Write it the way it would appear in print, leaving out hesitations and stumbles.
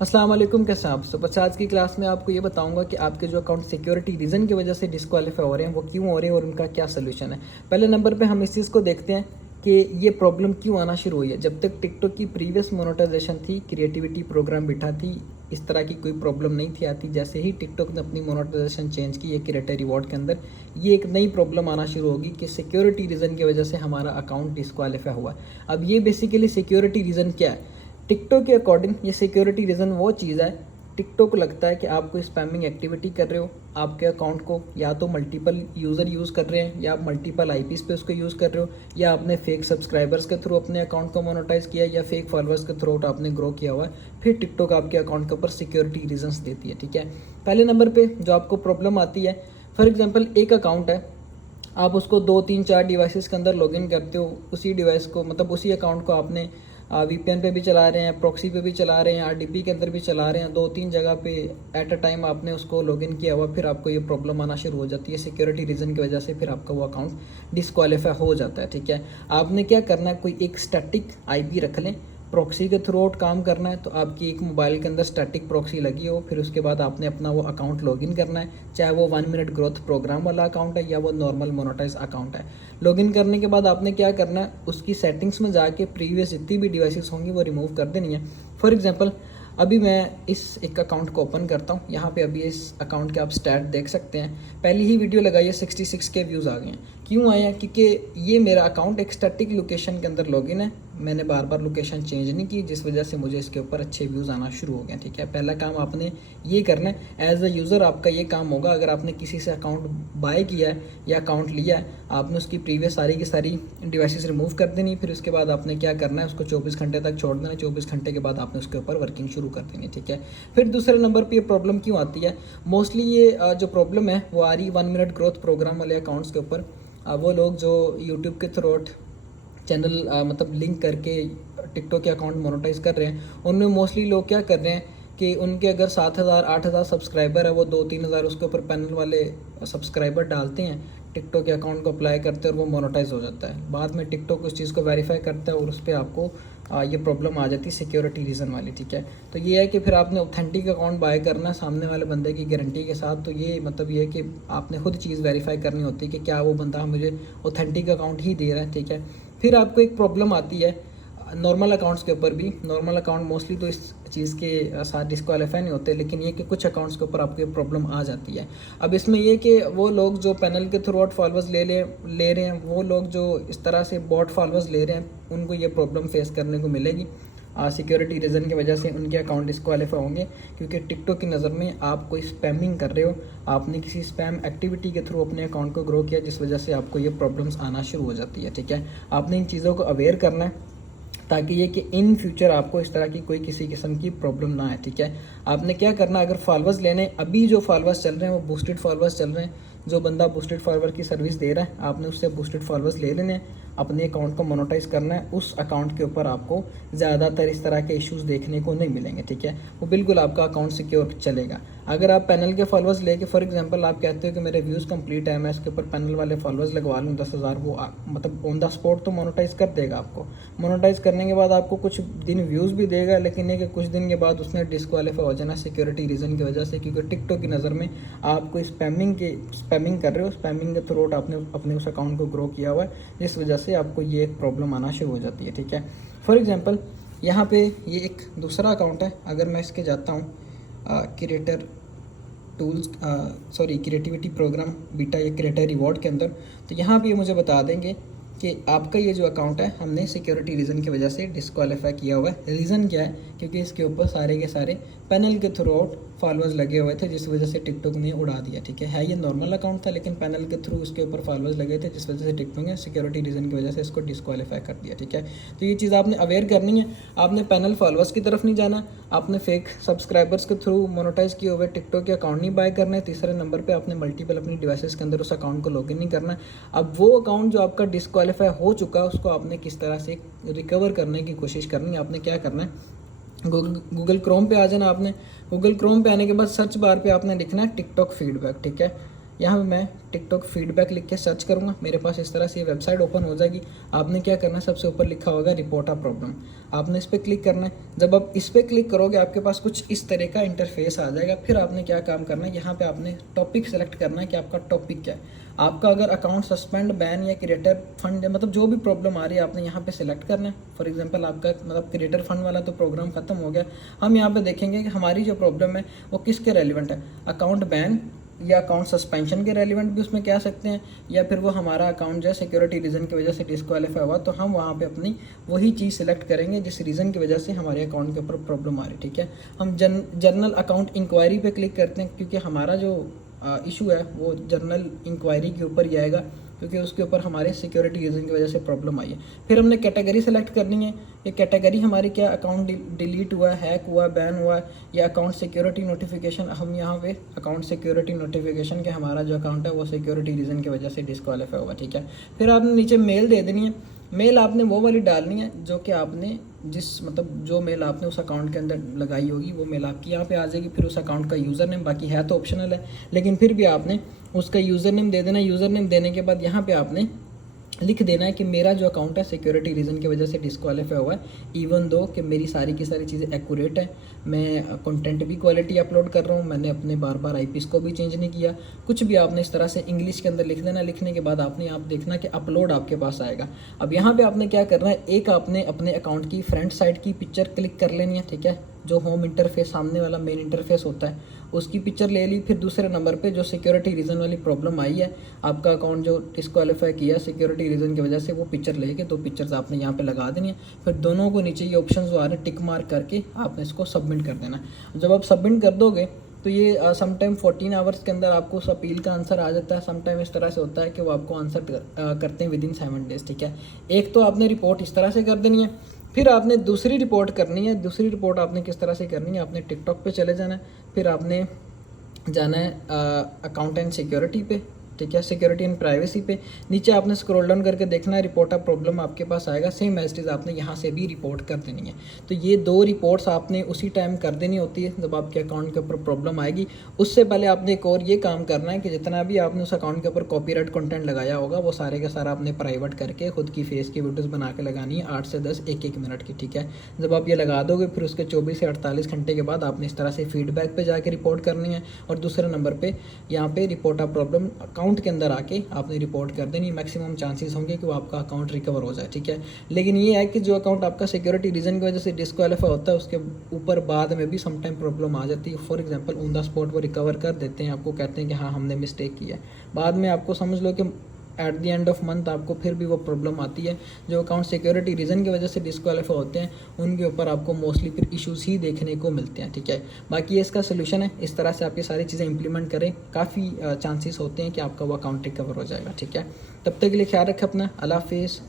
अस्सलाम वालेकुम, कैसे हैं आप सब। बस आज की क्लास में आपको ये बताऊंगा कि आपके जो अकाउंट सिक्योरिटी रीज़न की वजह से डिस्क्वालीफाई हो रहे हैं वो क्यों हो रहे हैं और उनका क्या सोल्यूशन है। पहले नंबर पे हम इस चीज़ को देखते हैं कि ये प्रॉब्लम क्यों आना शुरू हुई है। जब तक टिकटॉक की प्रीवियस मोनेटाइजेशन थी, क्रिएटिविटी प्रोग्राम बिठा थी, इस तरह की कोई प्रॉब्लम नहीं थी आती। जैसे ही टिकटॉक ने अपनी मोनेटाइजेशन चेंज की है क्रिएटर रिवॉर्ड के अंदर, ये एक नई प्रॉब्लम आना शुरू होगी कि सिक्योरिटी रीज़न की वजह से हमारा अकाउंट डिस्क्वालीफाई हुआ। अब ये बेसिकली सिक्योरिटी रीज़न क्या है टिकटॉक के अकॉर्डिंग, ये सिक्योरिटी रीज़न वो चीज़ है, टिकटॉक को लगता है कि आप कोई स्पैमिंग एक्टिविटी कर रहे हो, आपके अकाउंट को या तो मल्टीपल यूज़र यूज़ कर रहे हैं या आप मल्टीपल आईपीज़ पे उसको यूज़ कर रहे हो, या आपने फेक सब्सक्राइबर्स के थ्रू अपने अकाउंट को मोनेटाइज किया या फेक फॉलोअर्स के थ्रू आपने ग्रो किया हुआ है, फिर टिकटॉक आपके अकाउंट के ऊपर सिक्योरिटी रीजंस देती है। ठीक है, पहले नंबर पर जो आपको प्रॉब्लम आती है, फॉर एग्जाम्पल एक अकाउंट है, आप उसको 2 3 4 डिवाइसेस के अंदर लॉगिन करते हो, उसी डिवाइस को मतलब उसी अकाउंट को आपने वीपीएन पे भी चला रहे हैं, प्रॉक्सी पे भी चला रहे हैं, आरडीपी के अंदर भी चला रहे हैं, 2 3 जगह पे एट अ टाइम आपने उसको लॉगिन किया हुआ, फिर आपको ये प्रॉब्लम आना शुरू हो जाती है सिक्योरिटी रीज़न की वजह से, फिर आपका वो अकाउंट डिस्क्वालीफाई हो जाता है। ठीक है, आपने क्या करना है, कोई एक स्टैटिक आईपी रख लें, प्रॉक्सी के थ्रू आउट काम करना है, तो आपकी एक मोबाइल के अंदर स्टैटिक प्रॉक्सी लगी हो, फिर उसके बाद आपने अपना वो अकाउंट लॉगिन करना है, चाहे वो 1 मिनट ग्रोथ प्रोग्राम वाला अकाउंट है या वो नॉर्मल मोनेटाइज अकाउंट है। लॉगिन करने के बाद आपने क्या करना है, उसकी सेटिंग्स में जाके प्रीवियस जितनी भी डिवाइसेस होंगी वो रिमूव कर देनी है। फॉर एग्जांपल अभी मैं इस एक अकाउंट को ओपन करता हूँ, यहाँ पे अभी इस अकाउंट के आप स्टैट देख सकते हैं। पहली ही वीडियो लगाई है, 66 के व्यूज़ आ गए हैं। क्यों आए हैं? क्योंकि ये मेरा अकाउंट एक स्टैटिक लोकेशन के अंदर लॉगिन है, मैंने बार बार लोकेशन चेंज नहीं की, जिस वजह से मुझे इसके ऊपर अच्छे व्यूज़ आना शुरू हो गए। ठीक है, पहला काम आपने ये करना है, एज अ यूज़र आपका ये काम होगा, अगर आपने किसी से अकाउंट बाय किया है या अकाउंट लिया है, आपने उसकी प्रीवियस सारी की सारी डिवाइसेस रिमूव कर देनी, फिर उसके बाद आपने क्या करना है, उसको 24 घंटे तक छोड़ देना, 24 घंटे के बाद आपने उसके ऊपर वर्किंग शुरू कर देनी। ठीक है, फिर दूसरे नंबर पर ये प्रॉब्लम क्यों आती है, मोस्टली ये जो प्रॉब्लम है वो आ रही 1 मिनट ग्रोथ प्रोग्राम वाले अकाउंट्स के ऊपर। वो लोग जो यूट्यूब के थ्रू चैनल मतलब लिंक करके टिकटॉक के अकाउंट मोनेटाइज कर रहे हैं, उनमें मोस्टली लोग क्या कर रहे हैं कि उनके अगर 7,000 8,000 सब्सक्राइबर है, वो 2 3 हज़ार उसके ऊपर पैनल वाले सब्सक्राइबर डालते हैं, टिकटॉक के अकाउंट को अप्लाई करते हैं और वो मोनेटाइज हो जाता है। बाद में टिकटॉक उस चीज़ को वेरीफाई करता है और उस पर आपको ये प्रॉब्लम आ जाती है सिक्योरिटी रीज़न वाली। ठीक है, तो ये है कि फिर आपने ऑथेंटिक अकाउंट बाय करना है सामने वाले बंदे की गारंटी के साथ। तो ये मतलब ये है कि आपने खुद चीज़ वेरीफाई करनी होती है कि क्या वो बंदा मुझे ऑथेंटिक अकाउंट ही दे रहा है। ठीक है, फिर आपको एक प्रॉब्लम आती है नॉर्मल अकाउंट्स के ऊपर भी। नॉर्मल अकाउंट मोस्टली तो इस चीज़ के साथ डिस्क्वालीफाई नहीं होते, लेकिन ये कि कुछ अकाउंट्स के ऊपर आपको ये प्रॉब्लम आ जाती है। अब इसमें ये कि वो लोग जो पैनल के थ्रू आउट फॉलोअर्स ले रहे हैं, वो लोग जो इस तरह से बॉट फॉलोअर्स ले रहे हैं, उनको ये प्रॉब्लम फेस करने को मिलेगी। सिक्योरिटी रीज़न की वजह से उनके अकाउंट डिस्क्वालीफाई होंगे, क्योंकि टिकटॉक की नज़र में आप कोई स्पैमिंग कर रहे हो, आपने किसी स्पैम एक्टिविटी के थ्रू अपने अकाउंट को ग्रो किया, जिस वजह से आपको ये प्रॉब्लम्स आना शुरू हो जाती है। ठीक है, आपने इन चीज़ों को अवेयर करना है ताकि ये कि इन फ्यूचर आपको इस तरह की कोई किसी किस्म की प्रॉब्लम ना आए। ठीक है, आपने क्या करना है, अगर फॉलोअर्स लेने, अभी जो फॉलोअर्स चल रहे हैं वो बूस्टेड फॉलोअर्स चल रहे हैं, जो बंदा बूस्टेड फॉलोअर की सर्विस दे रहा है आपने उससे बूस्टेड फॉलोअर्स ले लेने हैं, अपने अकाउंट को मोनेटाइज करना है। उस अकाउंट के ऊपर आपको ज़्यादातर इस तरह के इश्यूज़ देखने को नहीं मिलेंगे। ठीक है, वो बिल्कुल आपका अकाउंट सिक्योर चलेगा। अगर आप पैनल के फॉलोअर्स लेके, फॉर एग्जांपल आप कहते हो कि मेरे व्यूज़ कंप्लीट है, मैं इसके ऊपर पैनल वाले फॉलोअर्स लगवा लूँ 10,000, वो मतलब ऑन द स्पॉट तो मोनेटाइज कर देगा आपको। मोनेटाइज करने के बाद आपको कुछ दिन व्यूज़ भी देगा, लेकिन ये कि कुछ दिन के बाद उसने डिस्क्वालीफाई हो जाना सिक्योरिटी रीज़न की वजह से, क्योंकि टिकटॉक की नज़र में आपको स्पैमिंग कर रहे हो, स्पैमिंग के थ्रू आपने अपने उस अकाउंट को ग्रो किया हुआ है, जिस वजह से आपको ये एक प्रॉब्लम आना शुरू हो जाती है। ठीक है, फॉर एग्जांपल यहाँ पे ये एक दूसरा अकाउंट है, अगर मैं इसके जाता हूँ creator tools creativity program beta या क्रिएटर रिवॉर्ड के अंदर, तो यहाँ पे ये मुझे बता देंगे कि आपका ये जो अकाउंट है हमने सिक्योरिटी रीज़न की वजह से डिस्क्वालीफाई किया हुआ है। रीज़न क्या है, क्योंकि इसके ऊपर सारे के सारे पैनल के थ्रू आउट फॉलोअर्स लगे हुए थे, जिस वजह से टिकटॉक ने उड़ा दिया। ठीक है, ये नॉर्मल अकाउंट था, लेकिन पैनल के थ्रू उसके ऊपर फॉलोअर्स लगे थे, जिस वजह से टिकटॉक ने सिक्योरिटी रीज़न की वजह से इसको डिस्क्वालीफाई कर दिया। ठीक है, तो ये चीज़ आपने अवेयर करनी है, आपने पैनल फॉलोअर्स की तरफ नहीं जाना, आपने फेक सब्सक्राइबर्स के थ्रू मोनेटाइज किए हुए टिकटॉक के अकाउंट नहीं बाय करना है। तीसरे नंबर पर आपने मल्टीपल अपनी डिवाइसेस के अंदर उस अकाउंट को लॉगिन नहीं करना। अब वो अकाउंट जो आपका डिस्क्वालीफाई हो चुका है, उसको आपने किस तरह से रिकवर करने की कोशिश करनी है। आपने क्या करना है, गूगल क्रोम पे आ जाना। आपने गूगल क्रोम पे आने के बाद सर्च बार पे आपने लिखना है टिकटॉक फीडबैक। ठीक है, यहाँ पे मैं टिकटॉक फीडबैक लिख के सर्च करूँगा, मेरे पास इस तरह से ये वेबसाइट ओपन हो जाएगी। आपने क्या करना है, सबसे ऊपर लिखा होगा रिपोर्ट अ प्रॉब्लम, आपने इस पर क्लिक करना है। जब आप इस पर क्लिक करोगे आपके पास कुछ इस तरह का इंटरफेस आ जाएगा। फिर आपने क्या काम करना है, यहाँ पे आपने टॉपिक सेलेक्ट करना है कि आपका टॉपिक क्या है। आपका अगर अकाउंट सस्पेंड, बैन या क्रिएटर फंड, मतलब जो भी प्रॉब्लम आ रही है आपने यहाँ पे सिलेक्ट करना है। फॉर एग्जांपल आपका मतलब क्रिएटर फंड वाला तो प्रोग्राम खत्म हो गया। हम यहाँ पे देखेंगे कि हमारी जो प्रॉब्लम है वो किसके रेलिवेंट है, अकाउंट बैन या अकाउंट सस्पेंशन के रेलिवेंट भी उसमें कह सकते हैं, या फिर वो हमारा अकाउंट जो है सिक्योरिटी रीज़न की वजह से डिस्क्वालीफाई हुआ, तो हम वहाँ पे अपनी वही चीज़ सिलेक्ट करेंगे जिस रीज़न की वजह से हमारे अकाउंट के ऊपर प्रॉब्लम आ रही है। ठीक है, हम जनरल अकाउंट इंक्वायरी पे क्लिक करते हैं, क्योंकि हमारा जो इशू है वो जर्नल इंक्वायरी के ऊपर ही आएगा, क्योंकि उसके ऊपर हमारे सिक्योरिटी रीज़न की वजह से प्रॉब्लम आई है। फिर हमने कैटेगरी सेलेक्ट करनी है, ये कैटेगरी हमारी क्या, अकाउंट डिलीट हुआ, हैक हुआ, बैन हुआ, या अकाउंट सिक्योरिटी नोटिफिकेशन। हम यहाँ पे अकाउंट सिक्योरिटी नोटिफिकेशन के हमारा जो अकाउंट है वो सिक्योरिटी रीज़न की वजह से डिस्क्वालीफाई हुआ। ठीक है, फिर आपने नीचे मेल दे देनी है। मेल आपने वो वाली डालनी है जो कि आपने जो मेल आपने उस अकाउंट के अंदर लगाई होगी वो मेल आपकी यहाँ पे आ जाएगी। फिर उस अकाउंट का यूज़र नेम, बाकी है तो ऑप्शनल है, लेकिन फिर भी आपने उसका यूज़र नेम दे देना। यूज़र नेम देने के बाद यहाँ पे आपने लिख देना है कि मेरा जो अकाउंट है सिक्योरिटी रीज़न की वजह से डिस्क्वालीफाई हुआ है, इवन दो कि मेरी सारी की सारी चीज़ें एक्यूरेट है, मैं कंटेंट भी क्वालिटी अपलोड कर रहा हूँ, मैंने अपने बार बार आईपीस को भी चेंज नहीं किया। कुछ भी आपने इस तरह से इंग्लिश के अंदर लिख देना। लिखने के बाद आपने आप देखना कि अपलोड आपके पास आएगा। अब यहाँ पे आपने क्या करना है, एक आपने अपने अकाउंट की फ्रंट साइड की पिक्चर क्लिक कर लेनी है। ठीक है, जो होम इंटरफेस सामने वाला मेन इंटरफेस होता है उसकी पिक्चर ले ली। फिर दूसरे नंबर पे जो सिक्योरिटी रीज़न वाली प्रॉब्लम आई है, आपका अकाउंट जो डिस्क्वालीफाई किया सिक्योरिटी रीज़न की वजह से, वो पिक्चर लेके दो पिक्चर्स आपने यहाँ पे लगा देनी है। फिर दोनों को नीचे ये ऑप्शन जो आ रहे हैं टिक मार्क करके आपने इसको सबमिट कर देना। जब आप सबमिट कर दोगे तो ये समटाइम 14 आवर्स के अंदर आपको उस अपील का आंसर आ जाता है। समटाइम इस तरह से होता है कि वो आपको आंसर करते हैं विदिन 7 डेज़। ठीक है, एक तो आपने रिपोर्ट इस तरह से कर देनी है। फिर आपने दूसरी रिपोर्ट करनी है। दूसरी रिपोर्ट आपने किस तरह से करनी है, आपने टिकटॉक पे चले जाना है, फिर आपने जाना है अकाउंट एंड सिक्योरिटी पे। ठीक है, सिक्योरिटी एंड प्राइवेसी पे नीचे आपने स्क्रॉल डाउन करके देखना है, रिपोर्ट ऑफ प्रॉब्लम आपके पास आएगा। सेम एज इज आपने यहाँ से भी रिपोर्ट कर देनी है। तो ये 2 रिपोर्ट्स आपने उसी टाइम कर देनी होती है जब आपके अकाउंट के ऊपर प्रॉब्लम आएगी। उससे पहले आपने एक और ये काम करना है कि जितना भी आपने उस अकाउंट के ऊपर कॉपीराइट कंटेंट लगाया होगा वो सारे का सारा आपने प्राइवेट करके खुद की फेस की वीडियोज़ बना के लगानी है 8 से 10 1-1 मिनट की। ठीक है, जब आप ये लगा दोगे फिर उसके 24 से 48 घंटे के बाद आपने इस तरह से फीडबैक पे जाके रिपोर्ट करनी है, और दूसरे नंबर पे यहाँ पे रिपोर्ट ऑफ प्रॉब्लम अकाउंट के अंदर आके आपने रिपोर्ट कर देनी। मैक्सिमम चांसेस होंगे कि वो आपका अकाउंट रिकवर हो जाए। ठीक है, लेकिन ये है कि जो अकाउंट आपका सिक्योरिटी रीज़न की वजह से डिस्क्वालीफाई होता है उसके ऊपर बाद में भी समटाइम प्रॉब्लम आ जाती है। For example on the spot वो रिकवर कर देते हैं, आपको कहते हैं कि हाँ हमने मिस्टेक किया है। बाद में आपको समझ लो कि at the end of month आपको फिर भी वो प्रॉब्लम आती है। जो अकाउंट सिक्योरिटी रीज़न की वजह से डिस्क्वालीफाई होते हैं उनके ऊपर आपको मोस्टली फिर इश्यूज़ ही देखने को मिलते हैं। ठीक है, बाकी ये इसका सोल्यूशन है, इस तरह से आप ये सारी चीज़ें इंप्लीमेंट करें, काफ़ी चांसेस होते हैं कि आपका वो अकाउंट रिकवर हो जाएगा। ठीक है, तब तक के लिए ख्याल रखें अपना। अल्लाह हाफिज़।